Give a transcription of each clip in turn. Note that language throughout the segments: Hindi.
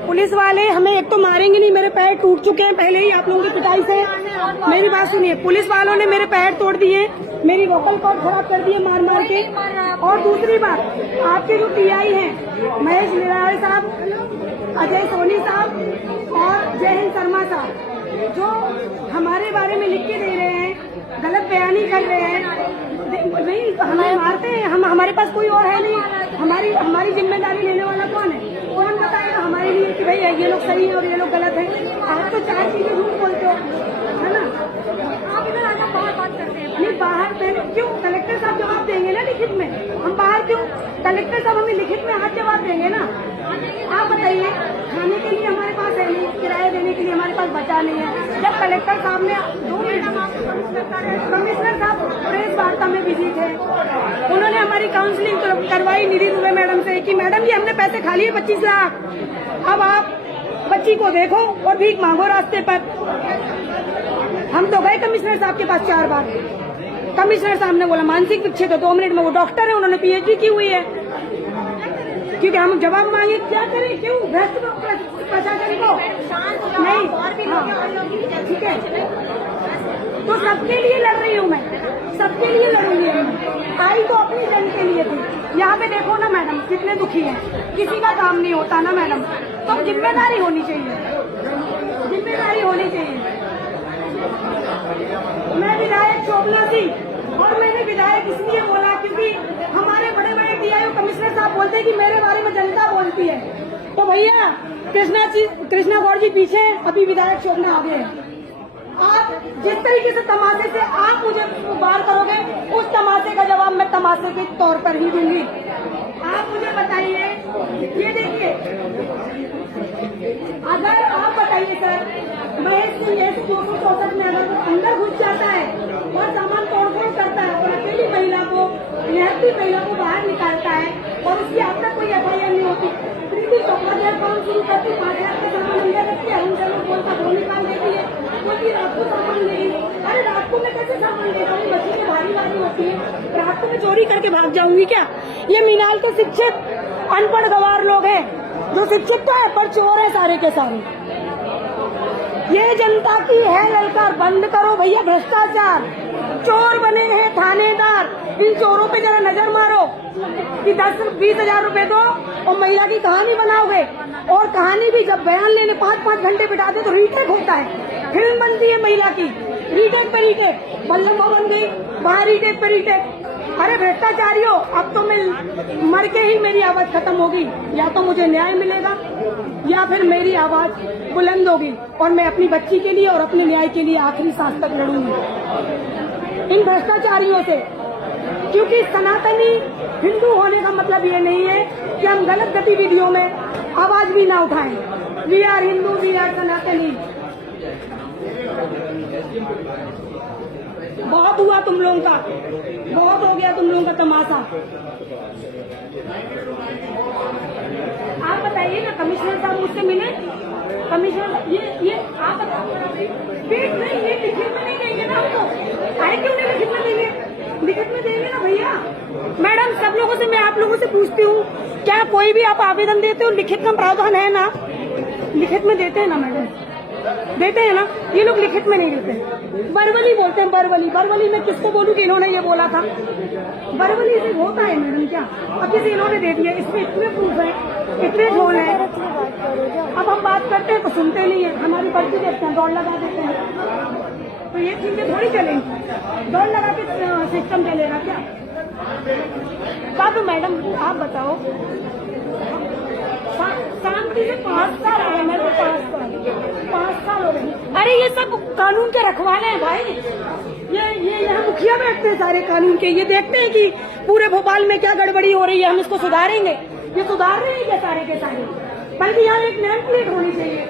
पुलिस वाले हमें एक तो मारेंगे नहीं, मेरे पैर टूट चुके हैं पहले ही आप लोगों की पिटाई से। मेरी बात सुनिए, पुलिस वालों ने मेरे पैर तोड़ दिए, मेरी वोकल कॉर्ड खराब कर दिए मार मार के। और दूसरी बात, आपके जो टीआई हैं महेश निराला साहब, अजय सोनी साहब और जय हिंद शर्मा साहब, जो हमारे बारे में लिख के दे रहे हैं, गलत बयानी कर रहे हैं, नहीं हमें मारते हैं। हम हमारे पास कोई और है नहीं, हमारी जिम्मेदारी लेने वाला कौन है? कौन बताएगा हमारे लिए कि भाई ये लोग सही है और ये लोग गलत है? आप तो 4 चीजें झूठ बोलते हो, है ना? आप इधर आकर बाहर बात करते हैं। नहीं बाहर पहले क्यों? कलेक्टर साहब जवाब देंगे ना लिखित में, हम बाहर क्यों? कलेक्टर साहब हमें लिखित में आज जवाब देंगे ना। आप बताइए, खाने के लिए हमारे पास है नहीं, किराया देने के लिए हमारे पास बचा नहीं है। जब कलेक्टर साहब ने कमिश्नर साहब प्रेस वार्ता में बिजी थे, उन्होंने हमारी काउंसलिंग करवाई निधि दुबे मैडम से कि मैडम जी हमने पैसे खा लिए 25 लाख, अब आप बच्ची को देखो और भीख मांगो रास्ते पर। हम तो गए कमिश्नर साहब के पास 4 बार। कमिश्नर साहब ने बोला मानसिक विक्षेप, तो 2 मिनट में वो डॉक्टर है, उन्होंने पीएचडी की हुई है। क्योंकि हम जवाब मांगे क्या करें? क्यों भ्रष्ट प्रशासन को नहीं? ठीक है, तो सबके लिए लड़ रही हूँ मैं, सबके लिए लड़ूंगी। आई तो अपनी जन के लिए थी। यहाँ पे देखो ना मैडम कितने दुखी हैं, किसी का काम नहीं होता ना मैडम। तो जिम्मेदारी होनी चाहिए, जिम्मेदारी होनी चाहिए। मैं विधायक शोभना थी और मैंने विधायक इसलिए बोला क्योंकि हमारे बड़े बड़े टीआई कमिश्नर साहब बोलते हैं कि मेरे बारे में जनता बोलती है। तो भैया कृष्णा गौड़ जी पीछे, अभी विधायक शोभना आगे है। आप जिस तरीके से तमाशे से आप मुझे बार करोगे, उस तमाशे का जवाब मैं तमाशे के तौर पर ही दूंगी। आप मुझे बताइए, ये देखिए, अगर आप बताइए सर, महेश सिंह 264 में अगर वो अंदर घुस जाता है और सामान तोड़फोड़ करता है और अकेली महिला को, निहत्ती महिला को बाहर निकालता है और उसकी अब तक कोई एफआईआर नहीं होती, प्रीति चोपड़ा अकाउंट शुरू करती 5,000 का सामान अंदर रखती है, उनसे लोग बोलता वो निकाल देती है, बोलती रात को सामान लेगी। अरे रात को मैं कैसे सामान ले जाऊंगी? मशीनें भारी भारी होती है, रात को मैं चोरी करके भाग जाऊंगी क्या? ये मीनाल के शिक्षित अनपढ़ गवार लोग हैं, जो शिक्षित तो है पर चोर है सारे के सारे। ये जनता की है ललकार, बंद करो भैया भ्रष्टाचार। चोर बने हैं थानेदार, इन चोरों पे जरा नजर मारो कि 10-20 हजार रुपए दो और महिला की कहानी बनाओगे। और कहानी भी जब बयान लेने 5-5 घंटे बिठाते तो रीटेक होता है, फिल्म बनती है महिला की, रीटेक पे रीटेक, बल्लभ भवन गई वहाँ रीटेक पे रीटेक। अरे भ्रष्टाचारियों, अब तो मैं मर के ही मेरी आवाज खत्म होगी, या तो मुझे न्याय मिलेगा या फिर मेरी आवाज बुलंद होगी और मैं अपनी बच्ची के लिए और अपने न्याय के लिए आखिरी सांस तक लड़ूंगी इन भ्रष्टाचारियों से। क्योंकि सनातनी हिंदू होने का मतलब ये नहीं है कि हम गलत गतिविधियों में आवाज भी ना उठाएं। We are Hindu, we are Sanatani. बहुत हुआ तुम लोगों का, बहुत हो गया तुम लोगों का तमाशा। आप बताइए ना, कमिश्नर साहब मुझसे मिले, कमिश्नर ये आप बताइए, ये लिखित में नहीं देंगे ना हमको? अरे क्यों नहीं लिखित में देंगे? लिखित में देंगे ना भैया। मैडम सब लोगों से, मैं आप लोगों से पूछती हूँ, क्या कोई भी आप आवेदन देते हो लिखित का प्रावधान है ना? लिखित में देते हैं ना मैडम? देते हैं ना? ये लोग लिखित में नहीं देते, बरवली बोलते हैं। बरवली में किसको बोलूं कि इन्होंने ये बोला था? बरवली से होता है मैडम क्या? अब जैसे इन्होंने दे दिया, इसमें इतने प्रूफ है, इतने झोल है। अब हम बात करते हैं तो सुनते नहीं है, हमारी पर्ची देखते हैं, दौड़ लगा देते हैं। तो ये चीजें थोड़ी चलेंगी, दौड़ लगा के सिस्टम चलेगा क्या? बाबू मैडम आप बताओ, शांति से 5 साल हो गए, मेरे को 5 साल हो गए। अरे ये सब कानून के रखवाले हैं भाई, ये यहाँ मुखिया बैठते हैं सारे कानून के, ये देखते हैं कि पूरे भोपाल में क्या गड़बड़ी हो रही है, हम इसको सुधारेंगे। ये सुधार रहे हैं क्या सारे के सारे? बल्कि यहाँ एक नेम प्लेट होनी चाहिए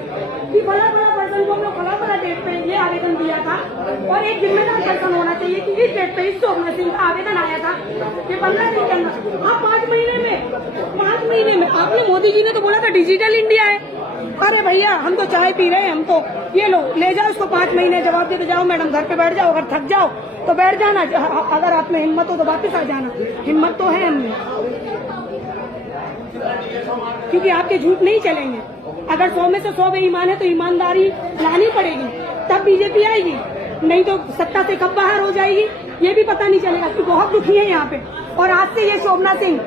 कि फला पर्सन को हम लोग फला डेट पे ये आवेदन दिया था, और एक जिम्मेदार पर्सन होना चाहिए कि इस डेट पे इस शोभना सिंह का आवेदन आया था कि 15 दिन के अंदर। आप 5 महीने में आपने, मोदी जी ने तो बोला था डिजिटल इंडिया है। अरे भैया हम तो चाय पी रहे हैं, हम तो ये लो ले जाओ उसको 5 महीने जवाब देते जाओ। मैडम घर पे बैठ जाओ, अगर थक जाओ तो बैठ जाना, अगर आप में हिम्मत हो तो वापस आ जाना। हिम्मत तो है हमें, क्योंकि आपके झूठ नहीं चलेंगे। अगर 100 में से 100 बेईमान है तो ईमानदारी लानी पड़ेगी, तब बीजेपी आएगी, नहीं तो सत्ता से कब बाहर हो जाएगी ये भी पता नहीं चलेगा। कि बहुत दुखी है यहाँ पे, और आज से ये शोभना सिंह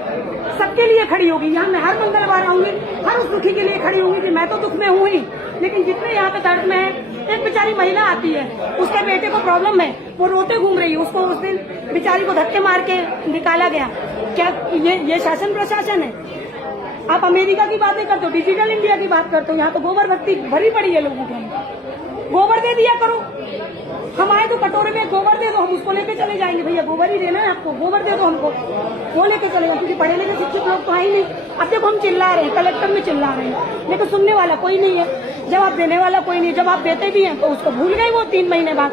सबके लिए खड़ी होगी। यहाँ मैं हर मंगलवार आऊंगी, हर उस दुखी के लिए खड़ी होंगी कि मैं तो दुख में हूँ ही, लेकिन जितने यहाँ पे दर्द में है। एक बेचारी महिला आती है, उसके बेटे को प्रॉब्लम है, वो रोते घूम रही है, उसको उस दिन बेचारी को धक्के मार के निकाला गया। क्या ये शासन प्रशासन है? आप अमेरिका की बातें करते हो, डिजिटल इंडिया की बात करते हो, यहाँ तो गोबर भक्ति भरी पड़ी है लोगों के। गोबर दे दिया करो, हम आए तो कटोरे में गोबर दे दो, हम उसको लेके चले जाएंगे। भैया गोबर ही देना है आपको, गोबर दे दो हमको, वो लेके चले जाए, क्योंकि पढ़े लिखे शिक्षित लोग तो है ही नहीं। अब देखो हम चिल्ला रहे हैं, कलेक्टर में चिल्ला रहे हैं, लेकिन सुनने वाला कोई नहीं है, जवाब देने वाला कोई नहीं है। जवाब देते भी हैं तो उसको भूल गए वो 3 महीने बाद।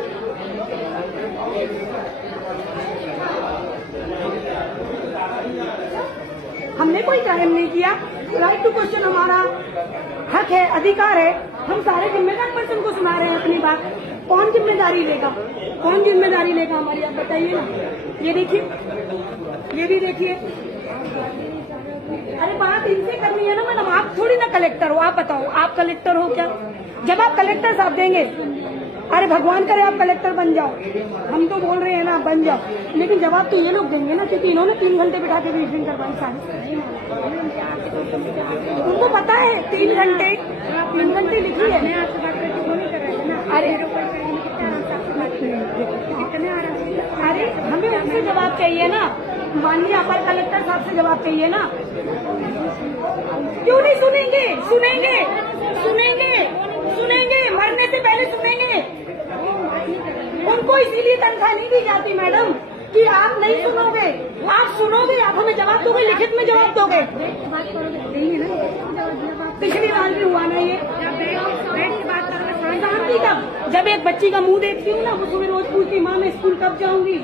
हमने कोई क्राइम नहीं किया, राइट टू क्वेश्चन हमारा हक है, अधिकार है। हम सारे जिम्मेदार पर्सन को सुना रहे हैं अपनी बात। कौन जिम्मेदारी लेगा, कौन जिम्मेदारी लेगा हमारी, आप बताइए ना। ये देखिए, ये भी देखिए। अरे बात इनसे करनी है ना मैडम, आप थोड़ी ना कलेक्टर हो। आप बताओ, आप कलेक्टर हो क्या? जब आप कलेक्टर साहब देंगे, अरे भगवान करे आप कलेक्टर बन जाओ, हम तो बोल रहे हैं ना आप बन जाओ, लेकिन जवाब तो ये लोग देंगे ना, क्योंकि इन्होंने 3 घंटे बिठा के ब्रीफिंग करवाई सारी। उनको पता है 3 घंटे लिखी है। अरे अरे हमें उनसे जवाब चाहिए ना, माननीय अपर कलेक्टर साहब से जवाब चाहिए ना। क्यों नहीं सुनेंगे? सुनेंगे, सुनेंगे, सुनेंगे, मरने से पहले सुनेंगे। उनको इसीलिए तनख्वाह नहीं दी जाती मैडम कि आप नहीं सुनोगे, आप सुनोगे, आप हमें जवाब दोगे, लिखित में जवाब दोगे। पिछली बार भी हुआ ना ये, शांति कब? जब एक बच्ची का मुंह देखती हूँ ना, वो सुबह रोज पूछती माँ मैं स्कूल कब जाऊंगी,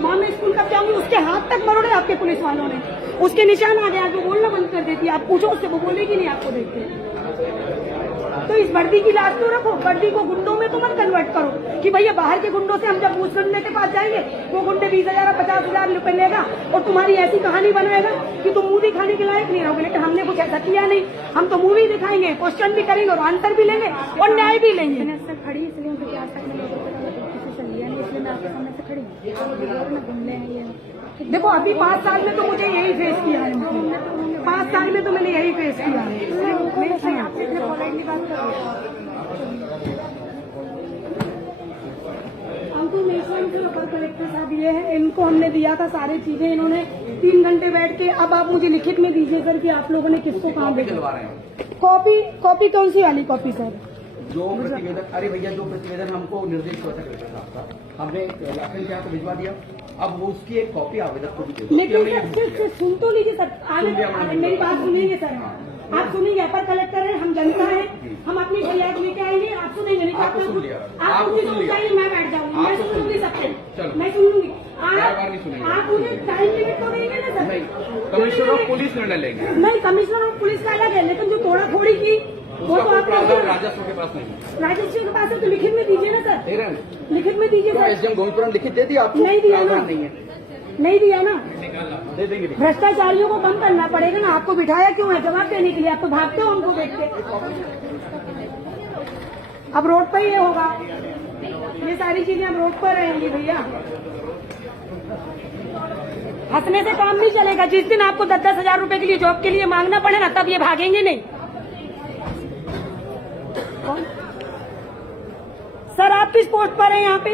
माँ मैं स्कूल कब जाऊंगी। उसके हाथ तक मरोड़े आपके पुलिस वालों ने, उसके निशान आ गया, जो बोलना बंद कर देती है। आप पूछो उससे, वो बोलेगी नहीं आपको देख के। तो इस वर्दी की लाज तो रखो, वर्दी को गुंडों में तो मत कन्वर्ट करो कि भैया बाहर के गुंडों से हम जब पूछ करने के पास जाएंगे, वो गुंडे 20,000 50,000 रुपए लेगा और तुम्हारी ऐसी कहानी बनवाएगा कि तुम मूवी खाने के लायक नहीं रहोगे। लेकिन हमने कुछ ऐसा किया नहीं, हम तो मूवी दिखाएंगे, क्वेश्चन भी करेंगे और आंसर भी लेंगे और न्याय भी लेंगे। खड़ी इसलिए उनके आज तक किसी से लिया नहीं, इसलिए मैं आपके सामने से खड़ी। देखो अभी 5 साल में तो मुझे यही फेस किया है, 5 साल में तो मैंने यही फेस किया है। कलेक्टर साहब ये है, इनको हमने दिया था सारी चीजें, इन्होंने 3 घंटे बैठ के। अब आप मुझे लिखित में दीजिए सर कि आप लोगों ने किसको कहाँ भेजा। कॉपी कौन सी वाली कॉपी सर? जो प्रतिवेदन, अरे भैया जो प्रतिवेदन हमको निर्देश हुआ था कलेक्टर साहब का, हमने लाखन के यहाँ को भिजवा दिया। अब वो उसकी एक कॉपी आवेदक को भी दे। लेकिन सर सुन तो लीजिए सर, आगे मेरी बात सुनेंगे सर, आप सुनेंगे। अपर कलेक्टर है, हम जनता है, हम अपनी फरियाद लेके आएंगे, आप सुनेंगे नहीं। आप मुझे समझाइए, मैं बैठ जाऊंगी, मैं सुन लूंगी सबसे, मैं सुन लूंगी। आप मुझे टाइम लिमिट तो देंगे ना सर? कमिश्नर ऑफ पुलिस निर्णय लेंगे। नहीं, कमिश्नर ऑफ पुलिस का अलग है, लेकिन जो तोड़ा फोड़ी की वो तो आप राजस्व के पास नहीं, राजस्व के पास है, तो लिखित में दीजिए ना सर, लिखित में दीजिए सर। एसडीएम गोविंदपुरम लिखित दे दिया आपको? नहीं दिया ना, नहीं है, नहीं दिया ना, दे देंगे। भ्रष्टाचारियों को कम करना पड़ेगा ना। आपको बिठाया क्यों है? जवाब देने के लिए। आप तो भागते हो उनको देख के। अब रोड पर ये होगा, ये सारी चीजें अब रोड पर रहेंगी भैया। हंसने से काम नहीं चलेगा। जिस दिन आपको 10-10 हजार रुपए के लिए जॉब के लिए मांगना पड़े ना, तब ये भागेंगे नहीं। सर आप किस पोस्ट पर हैं यहाँ पे?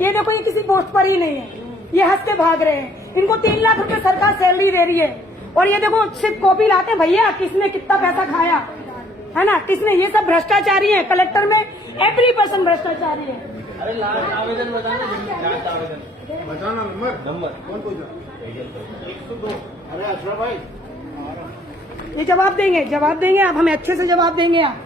ये देखो, ये किसी पोस्ट पर ही नहीं है, ये हंस के भाग रहे हैं। इनको 3 लाख रुपए सरकार सैलरी दे रही है, और ये देखो सिर्फ कॉपी लाते हैं। भैया किसने कितना पैसा खाया है ना, किसने? ये सब भ्रष्टाचारी है। कलेक्टर में एवरी पर्सन भ्रष्टाचारी है। अरे आवेदन बताना, नंबर कौन पूछा? 102। अरे अशरफ भाई, ये जवाब देंगे, जवाब देंगे आप, हमें अच्छे से जवाब देंगे आप।